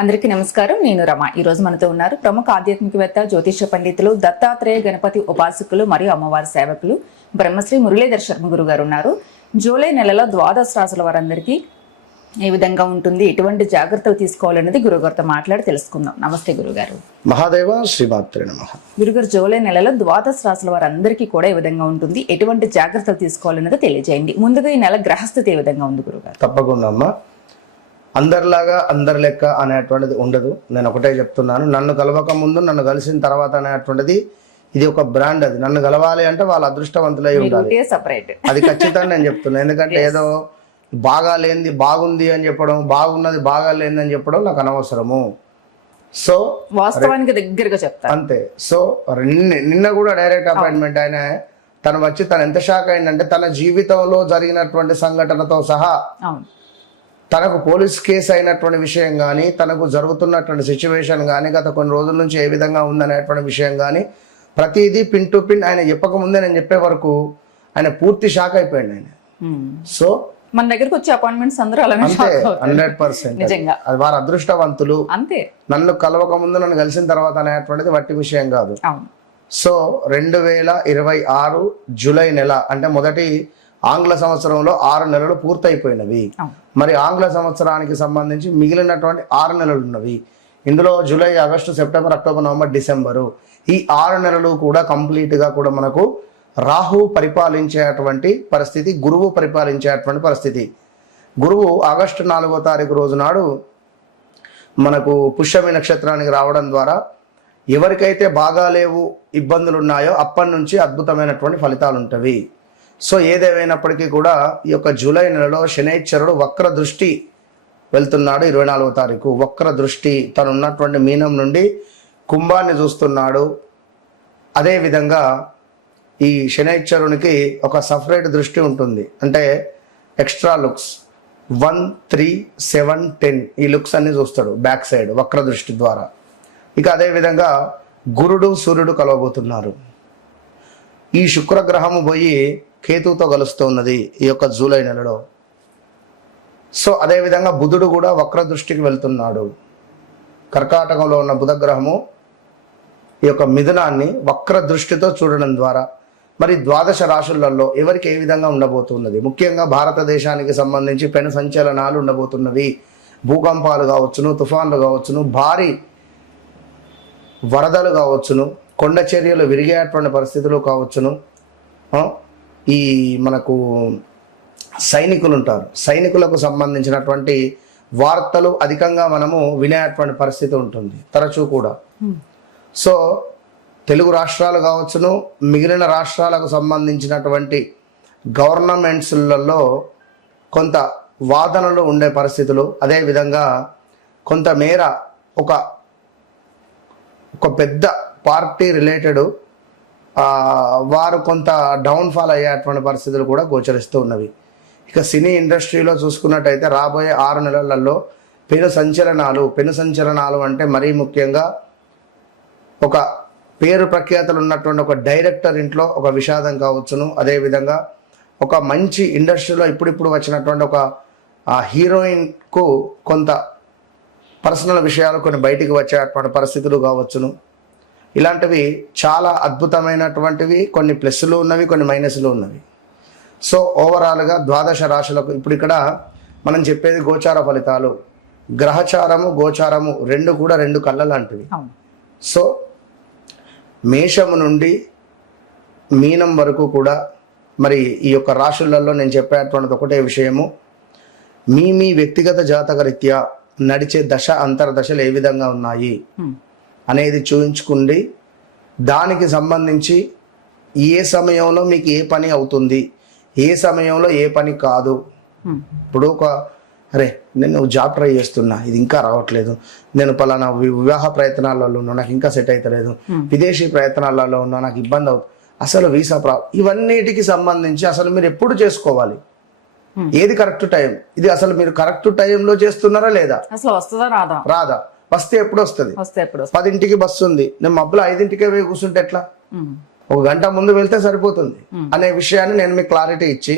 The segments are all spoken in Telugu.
అందరికీ నమస్కారం. నేను రమ. ఈ రోజు మనతో ఉన్నారు ప్రముఖ ఆధ్యాత్మికవేత్త, జ్యోతిష పండితులు, దత్తాత్రేయ గణపతి ఉపాసకులు మరియు అమ్మవారి సేవకులు బ్రహ్మశ్రీ మురళీధర్ శర్మ గురు గారు ఉన్నారు. జూలై నెలలో ద్వాదశ రాశుల వారందరికీ ఏ విధంగా ఉంటుంది, ఎటువంటి జాగ్రత్తలు తీసుకోవాలనేది గురుగారితో మాట్లాడి తెలుసుకుందాం. నమస్తే గురుగారు. మహాదేవ శ్రీమాత్రే నమః. గురుగారు, జూలై నెలలో ద్వాదశ రాశుల వారందరికీ కూడా ఏ విధంగా ఉంటుంది, ఎటువంటి జాగ్రత్తలు తీసుకోవాలనేది తెలియజేయండి. ముందుగా ఈ నెల గ్రహస్థితి ఏ విధంగా ఉంది గురుగారు? తప్పకుండా అమ్మా. అందరిలాగా అందరి లెక్క అనేటువంటిది ఉండదు. నేను ఒకటే చెప్తున్నాను, నన్ను కలవక ముందు నన్ను కలిసిన తర్వాత అనేటువంటిది ఇది ఒక బ్రాండ్. అది నన్ను కలవాలి అంటే వాళ్ళ అదృష్టవంతులై ఉండాలి. అది ఖచ్చితంగా నేను చెప్తున్నాను. ఎందుకంటే ఏదో బాగా లేనిది బాగుంది అని చెప్పడం, బాగున్నది బాగా లేనిది అని చెప్పడం నాకు అనవసరము. సో వాస్తవానికి దగ్గరగా చెప్తాను అంతే. సో నిన్న కూడా డైరెక్ట్ అపాయింట్మెంట్ ఆయన తను వచ్చి తను ఎంత షాక్ అయిందంటే తన జీవితంలో జరిగినటువంటి సంఘటనతో సహా తనకు పోలీస్ కేసు అయినటువంటి విషయం కానీ, తనకు జరుగుతున్నటువంటి సిచ్యువేషన్ కానీ, గత కొన్ని రోజుల నుంచి ఏ విధంగా ఉందనేటువంటి విషయం కానీ ప్రతిదీ పిన్ టు పిన్ ఆయన చెప్పకముందే నేను చెప్పే వరకు ఆయన పూర్తి షాక్ అయిపోయాడు ఆయన. సో మన దగ్గరకు వచ్చే అపాయింట్మెంట్స్ అందరూ అలానే అంతే 100%. అది వారు అదృష్టవంతులు. అంతే. నన్ను కలవక ముందు నన్ను కలిసిన తర్వాత అనేటువంటిది వట్టి విషయం కాదు. సో 2026 జూలై నెల అంటే మొదటి ఆంగ్ల సంవత్సరంలో 6 నెలలు పూర్తయిపోయినవి. మరి ఆంగ్ల సంవత్సరానికి సంబంధించి మిగిలినటువంటి 6 నెలలు ఉన్నవి. ఇందులో July, August, September, October, November, December ఈ 6 నెలలు కూడా కంప్లీట్ గా కూడా మనకు రాహు పరిపాలించేటువంటి పరిస్థితి, గురువు పరిపాలించేటువంటి పరిస్థితి. గురువు ఆగస్టు 4వ తారీఖు రోజు నాడు మనకు పుష్యమి నక్షత్రానికి రావడం ద్వారా ఎవరికైతే బాగా లేవు, ఇబ్బందులు ఉన్నాయో అప్పటి నుంచి అద్భుతమైనటువంటి ఫలితాలు ఉంటవి. సో ఏదేమైనప్పటికీ కూడా ఈ యొక్క జూలై నెలలో శనైశ్వరుడు వక్ర దృష్టి వెళ్తున్నాడు. 24వ తారీఖు వక్ర దృష్టి తను ఉన్నటువంటి మీనం నుండి కుంభాన్ని చూస్తున్నాడు. అదేవిధంగా ఈ శనైశ్వరునికి ఒక సపరేట్ దృష్టి ఉంటుంది, అంటే ఎక్స్ట్రా లుక్స్ 1, 3, 7, 10 ఈ లుక్స్ అన్ని చూస్తాడు బ్యాక్ సైడ్ వక్ర దృష్టి ద్వారా. ఇక అదేవిధంగా గురుడు, సూర్యుడు కలవబోతున్నారు. ఈ శుక్రగ్రహము పోయి కేతుతో కలుస్తున్నది ఈ యొక్క జూలై నెలలో. సో అదేవిధంగా బుధుడు కూడా వక్ర దృష్టికి వెళ్తున్నాడు. కర్కాటకంలో ఉన్న బుధ గ్రహము ఈ యొక్క మిథునాన్ని వక్ర దృష్టితో చూడడం ద్వారా మరి ద్వాదశ రాశులలో ఎవరికి ఏ విధంగా ఉండబోతున్నది, ముఖ్యంగా భారతదేశానికి సంబంధించి పెను సంచలనాలు ఉండబోతున్నవి. భూకంపాలు కావచ్చును, తుఫాన్లు కావచ్చును, భారీ వరదలు కావచ్చును, కొండ చర్యలు విరిగేటువంటి పరిస్థితులు కావచ్చును. ఈ మనకు సైనికులు ఉంటారు, సైనికులకు సంబంధించినటువంటి వార్తలు అధికంగా మనము వినేటువంటి పరిస్థితి ఉంటుంది తరచూ కూడా. సో తెలుగు రాష్ట్రాలు కావచ్చును, మిగిలిన రాష్ట్రాలకు సంబంధించినటువంటి గవర్నమెంట్స్లలో కొంత వాదనలు ఉండే పరిస్థితులు, అదేవిధంగా కొంతమేర ఒక పెద్ద పార్టీ రిలేటెడ్ వారు కొంత డౌన్ఫాల్ అయ్యేటువంటి పరిస్థితులు కూడా గోచరిస్తూ ఉన్నవి. ఇక సినీ ఇండస్ట్రీలో చూసుకున్నట్టయితే రాబోయే 6 నెలలలో పెను సంచలనాలు అంటే మరీ ముఖ్యంగా ఒక పేరు ప్రఖ్యాతలు ఉన్నటువంటి ఒక డైరెక్టర్ ఇంట్లో ఒక విషాదం కావచ్చును, అదేవిధంగా ఒక మంచి ఇండస్ట్రీలో ఇప్పుడిప్పుడు వచ్చినటువంటి ఒక హీరోయిన్కు కొంత పర్సనల్ విషయాలు కొన్ని బయటికి వచ్చేటువంటి పరిస్థితులు కావచ్చును. ఇలాంటివి చాలా అద్భుతమైనటువంటివి, కొన్ని ప్లస్లు ఉన్నవి, కొన్ని మైనస్లు ఉన్నవి. సో ఓవరాల్గా ద్వాదశ రాశులకు ఇప్పుడు ఇక్కడ మనం చెప్పేది గోచార ఫలితాలు. గ్రహచారము, గోచారము రెండు కూడా 2 కళ్ళ లాంటివి. సో మేషము నుండి మీనం వరకు కూడా మరి ఈ యొక్క రాశులలో నేను చెప్పేటువంటిది ఒకటే విషయము, మీ వ్యక్తిగత జాతక రీత్యా నడిచే దశ అంతర్దశలు ఏ విధంగా ఉన్నాయి అనేది చూయించుకుండి దానికి సంబంధించి ఏ సమయంలో మీకు ఏ పని అవుతుంది, ఏ సమయంలో ఏ పని కాదు. ఇప్పుడు అరే నేను జాబ్ ట్రై చేస్తున్నా, ఇది ఇంకా రావట్లేదు, నేను పలానా వివాహ ప్రయత్నాలలో ఉన్నా, నాకు ఇంకా సెట్ అవుతలేదు, విదేశీ ప్రయత్నాలలో ఉన్నా, నాకు ఇబ్బంది అవుతుంది, అసలు వీసా ఇవన్నిటికి సంబంధించి అసలు మీరు ఎప్పుడు చేసుకోవాలి, ఏది కరెక్ట్ టైం, ఇది అసలు మీరు కరెక్ట్ టైంలో చేస్తున్నారా లేదా, అసలు వస్తుందా రాదా, వస్తే ఎప్పుడు వస్తుంది, 10ంటికి బస్సు ఉంది, నేను మబ్బులు 5ంటికే పోయి కూర్చుంటే ఎట్లా, 1 గంట ముందు వెళ్తే సరిపోతుంది అనే విషయాన్ని నేను మీకు క్లారిటీ ఇచ్చి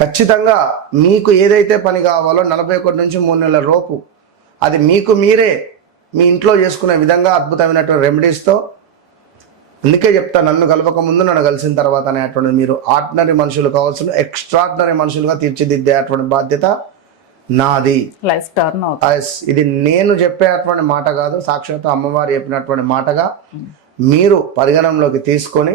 ఖచ్చితంగా మీకు ఏదైతే పని కావాలో 41 నుంచి 3 నెలల లోపు అది మీకు మీరే మీ ఇంట్లో చేసుకునే విధంగా అద్భుతమైనటువంటి రెమెడీస్తో, అందుకే చెప్తా నన్ను కలవక ముందు నన్ను కలిసిన తర్వాత అనేటువంటిది మీరు ఆర్డినరీ మనుషులు కావాల్సిన ఎక్స్ట్రాడినరీ మనుషులుగా తీర్చిదిద్దేటువంటి బాధ్యత నాది. లైఫ్ టర్న్ అవుతుంది. Yes, ఇది నేను చెప్పేటువంటి మాట కాదు, సాక్షాత్తు అమ్మవారు చెప్పినటువంటి మాటగా మీరు పరిగణనలోకి తీసుకొని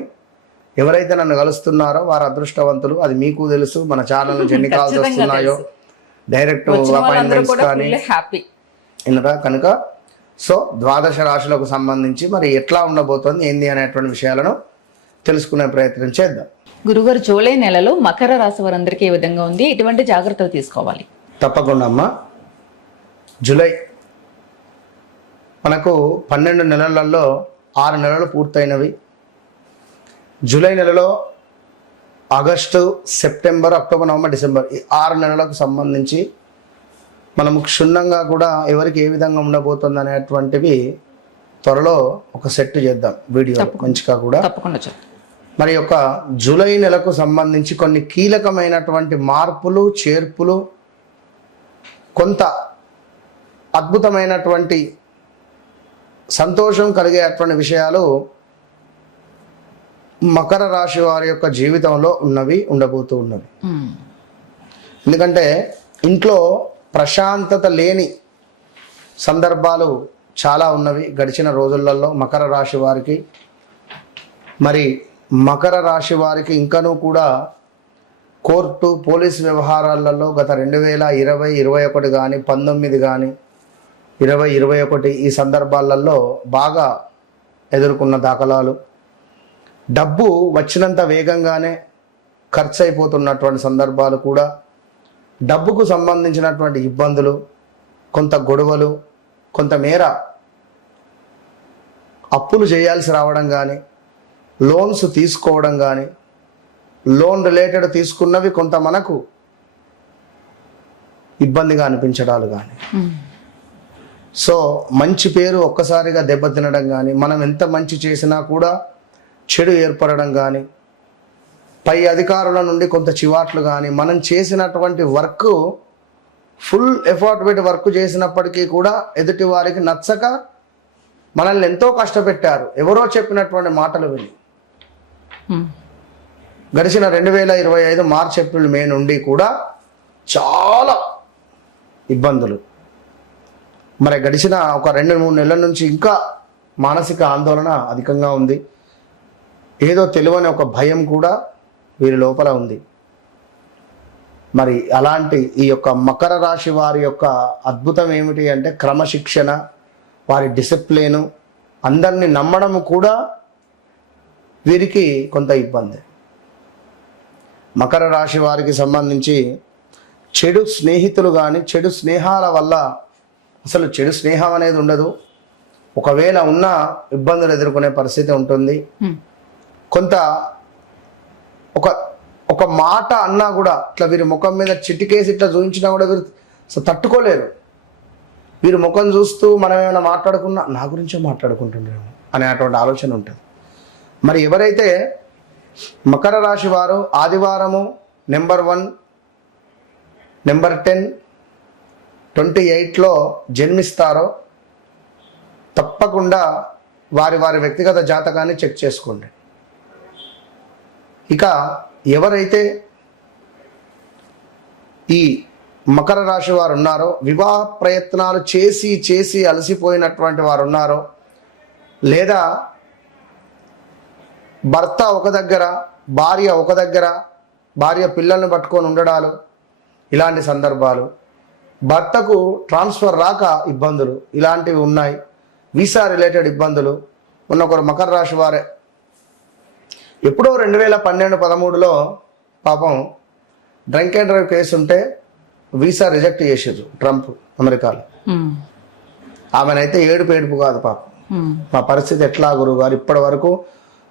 ఎవరైతే నన్ను కలుస్తున్నారో వారు అదృష్టవంతులు. అది మీకు తెలుసు. మన ఛానల్ నుంచి ఎన్ని కాల్స్ వస్తున్నాయో, డైరెక్ట్ అపాయింట్మెంట్స్ కానీ హ్యాపీ ఇన్నరా కనుక. సో ద్వాదశ రాశులకు సంబంధించి మరి ఎట్లా ఉండబోతోంది ఏంది అనేటువంటి విషయాలను తెలుసుకునే ప్రయత్నం చేద్దాం. గురుగారు, జూలై నెలలో మకర రాశి వారందరికీ ఏ విధంగా ఉంది, ఎటువంటి జాగ్రత్తలు తీసుకోవాలి? తప్పకుండా అమ్మా. జూలై మనకు 12 నెలలలో 6 నెలలు పూర్తయినవి. జూలై నెలలో August, September, October, November, December ఈ 6 నెలలకు సంబంధించి మనం క్షుణ్ణంగా కూడా ఎవరికి ఏ విధంగా ఉండబోతుంది అనేటువంటివి త్వరలో ఒక సెట్ చేద్దాం వీడియో మంచిగా కూడా. తప్పకుండా మరి యొక్క జూలై నెలకు సంబంధించి కొన్ని కీలకమైనటువంటి మార్పులు, చేర్పులు, కొంత అద్భుతమైనటువంటి సంతోషం కలిగేటువంటి విషయాలు మకర రాశి వారి యొక్క జీవితంలో ఉండబోతూ ఉన్నవి. ఎందుకంటే ఇంట్లో ప్రశాంతత లేని సందర్భాలు చాలా ఉన్నవి గడిచిన రోజులలో మకర రాశి వారికి. మరి మకర రాశి వారికి ఇంకనూ కూడా కోర్టు, పోలీసు వ్యవహారాలలో గత 2020, 21 కానీ 19 కానీ 20, 21 ఈ సందర్భాలలో బాగా ఎదుర్కొన్న దాఖలాలు, డబ్బు వచ్చినంత వేగంగానే ఖర్చు అయిపోతున్నటువంటి సందర్భాలు కూడా, డబ్బుకు సంబంధించినటువంటి ఇబ్బందులు, కొంత గొడవలు, కొంతమేర అప్పులు చేయాల్సి రావడం కానీ, లోన్స్ తీసుకోవడం కానీ, లోన్ రిలేటెడ్ తీసుకున్నవి కొంత మనకు ఇబ్బందిగా అనిపించడాలు కానీ, సో మంచి పేరు ఒక్కసారిగా దెబ్బతినడం కానీ, మనం ఎంత మంచి చేసినా కూడా చెడు ఏర్పడడం కానీ, పై అధికారుల నుండి కొంత చివాట్లు కానీ, మనం చేసినటువంటి వర్క్ ఫుల్ ఎఫర్ట్ పెట్టి వర్క్ చేసినప్పటికీ కూడా ఎదుటి వారికి నచ్చక మనల్ని ఎంతో కష్టపెట్టారు ఎవరో చెప్పినటువంటి మాటలు విని. గడిచిన 2025 మార్చ్, ఏప్రిల్, మే నుండి కూడా చాలా ఇబ్బందులు. మరి గడిచిన ఒక 2-3 నెలల నుంచి ఇంకా మానసిక ఆందోళన అధికంగా ఉంది. ఏదో తెలియని ఒక భయం కూడా వీరి లోపల ఉంది. మరి అలాంటి ఈ యొక్క మకర రాశి వారి యొక్క అద్భుతం ఏమిటి అంటే క్రమశిక్షణ, వారి డిసిప్లిను, అందరినీ నమ్మడం కూడా వీరికి కొంత ఇబ్బంది. మకర రాశి వారికి సంబంధించి చెడు స్నేహితులు కానీ, చెడు స్నేహాల వల్ల అసలు చెడు స్నేహం అనేది ఉండదు. ఒకవేళ ఉన్న ఇబ్బందులు ఎదుర్కొనే పరిస్థితి ఉంటుంది. కొంత ఒక మాట అన్నా కూడా ఇట్లా వీరి ముఖం మీద చిటికేసి ఇట్లా చూపించినా కూడా వీరు అసలు తట్టుకోలేరు. వీరి ముఖం చూస్తూ మనం ఏమైనా మాట్లాడుకున్నా నా గురించే మాట్లాడుకుంటున్నాము అనేటువంటి ఆలోచన ఉంటుంది. మరి ఎవరైతే మకర రాశి వారు ఆదివారము నెంబర్ 1, నెంబర్ 10, 28లో జన్మిస్తారో తప్పకుండా వారి వ్యక్తిగత జాతకాన్ని చెక్ చేసుకోండి. ఇక ఎవరైతే ఈ మకర రాశి వారు ఉన్నారో, వివాహ ప్రయత్నాలు చేసి అలసిపోయినటువంటి వారు ఉన్నారో, లేదా భర్త ఒక దగ్గర, భార్య ఒక దగ్గర, భార్య పిల్లల్ని పట్టుకొని ఉండడాలు, ఇలాంటి సందర్భాలు, భర్తకు ట్రాన్స్ఫర్ రాక ఇబ్బందులు ఇలాంటివి ఉన్నాయి. వీసా రిలేటెడ్ ఇబ్బందులు ఉన్న ఒకరు మకర రాశి వారే. ఎప్పుడో 2012-13లో పాపం డ్రంక్ అండ్ డ్రైవ్ కేసు ఉంటే వీసా రిజెక్ట్ చేసారు ట్రంప్ అమెరికాలో. ఆమెనైతే ఏడుపు కాదు పాపం. మా పరిస్థితి ఎట్లా గురువు గారు, ఇప్పటి వరకు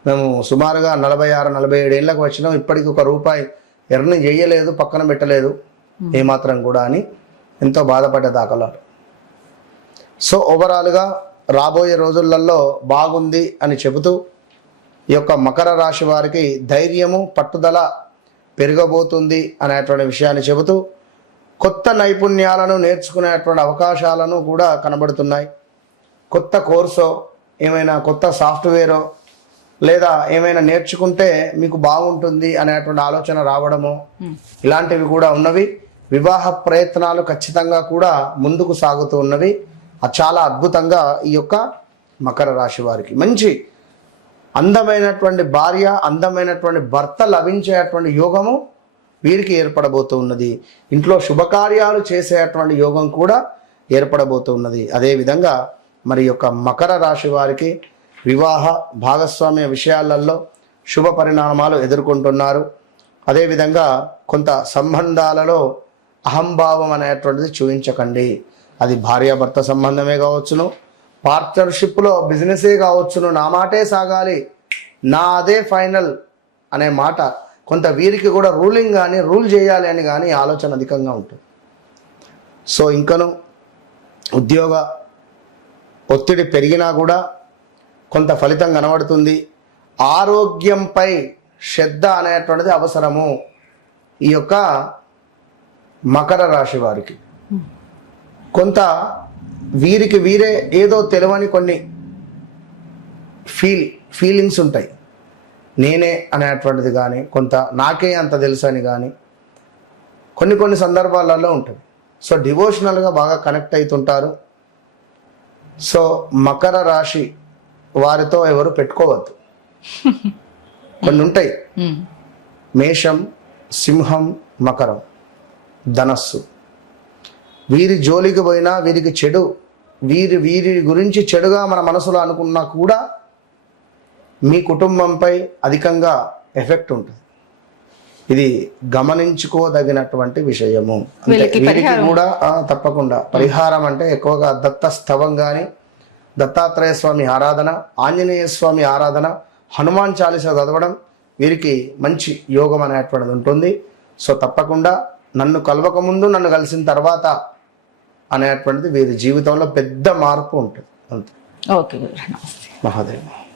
మేము సుమారుగా 46-47 ఏళ్ళకు వచ్చినాం, ఇప్పటికి ₹1 ఎర్న్ చేయలేదు, పక్కన పెట్టలేదు ఏమాత్రం కూడా అని ఎంతో బాధపడ్డ దాఖలాలు. సో ఓవరాల్గా రాబోయే రోజులలో బాగుంది అని చెబుతూ ఈ యొక్క మకర రాశి వారికి ధైర్యము, పట్టుదల పెరగబోతుంది అనేటువంటి విషయాన్ని చెబుతూ కొత్త నైపుణ్యాలను నేర్చుకునేటువంటి అవకాశాలను కూడా కనబడుతున్నాయి. కొత్త కోర్సో ఏమైనా కొత్త సాఫ్ట్వేరో లేదా ఏమైనా నేర్చుకుంటే మీకు బాగుంటుంది అనేటువంటి ఆలోచన రావడము ఇలాంటివి కూడా ఉన్నవి. వివాహ ప్రయత్నాలు ఖచ్చితంగా కూడా ముందుకు సాగుతూ ఉన్నవి. అది చాలా అద్భుతంగా ఈ యొక్క మకర రాశి వారికి మంచి అందమైనటువంటి భార్య, అందమైనటువంటి భర్త లభించేటువంటి యోగము వీరికి ఏర్పడబోతూ ఉన్నది. ఇంట్లో శుభకార్యాలు చేసేటువంటి యోగం కూడా ఏర్పడబోతూ ఉన్నది. అదేవిధంగా మరి యొక్క మకర రాశి వారికి వివాహ భాగస్వామ్య విషయాలలో శుభ పరిణామాలు ఎదుర్కొంటున్నారు. అదేవిధంగా కొంత సంబంధాలలో అహంభావం అనేటువంటిది చూపించకండి. అది భార్యాభర్త సంబంధమే కావచ్చును, పార్ట్నర్షిప్లో బిజినెసే కావచ్చును. నా మాటే సాగాలి, నా అదే ఫైనల్ అనే మాట కొంత వీరికి కూడా రూలింగ్ కానీ రూల్ చేయాలి అని కానీ ఆలోచన అధికంగా ఉంటుంది. సో ఇంకను ఉద్యోగ ఒత్తిడి పెరిగినా కూడా కొంత ఫలితం కనబడుతుంది. ఆరోగ్యంపై శ్రద్ధ అనేటువంటిది అవసరము ఈ యొక్క మకర రాశి వారికి. కొంత వీరికి వీరే ఏదో తెలియని కొన్ని ఫీలింగ్స్ ఉంటాయి. నేనే అనేటువంటిది కానీ, కొంత నాకే అంత తెలుసు అని కానీ కొన్ని సందర్భాలలో ఉంటుంది. సో డివోషనల్గా బాగా కనెక్ట్ అవుతుంటారు. సో మకర రాశి వారితో ఎవరు పెట్టుకోవద్దు. కొన్ని ఉంటాయి, మేషం, సింహం, మకరం, ధనస్సు. వీరి జోలికి పోయినా వీరికి చెడు, వీరి గురించి చెడుగా మన మనసులో అనుకున్నా కూడా మీ కుటుంబంపై అధికంగా ఎఫెక్ట్ ఉంటుంది. ఇది గమనించుకోదగినటువంటి విషయము. వీరికి కూడా తప్పకుండా పరిహారం అంటే ఎక్కువగా దత్త స్తవం కానీ, దత్తాత్రేయ స్వామి ఆరాధన, ఆంజనేయ స్వామి ఆరాధన, హనుమాన్ చాలీస చదవడం వీరికి మంచి యోగం అనేటువంటిది ఉంటుంది. సో తప్పకుండా నన్ను కలవక ముందు, నన్ను కలిసిన తర్వాత అనేటువంటిది వీరి జీవితంలో పెద్ద మార్పు ఉంటుంది. అంతే. ఓకే, నమస్తే మహాదేవ్.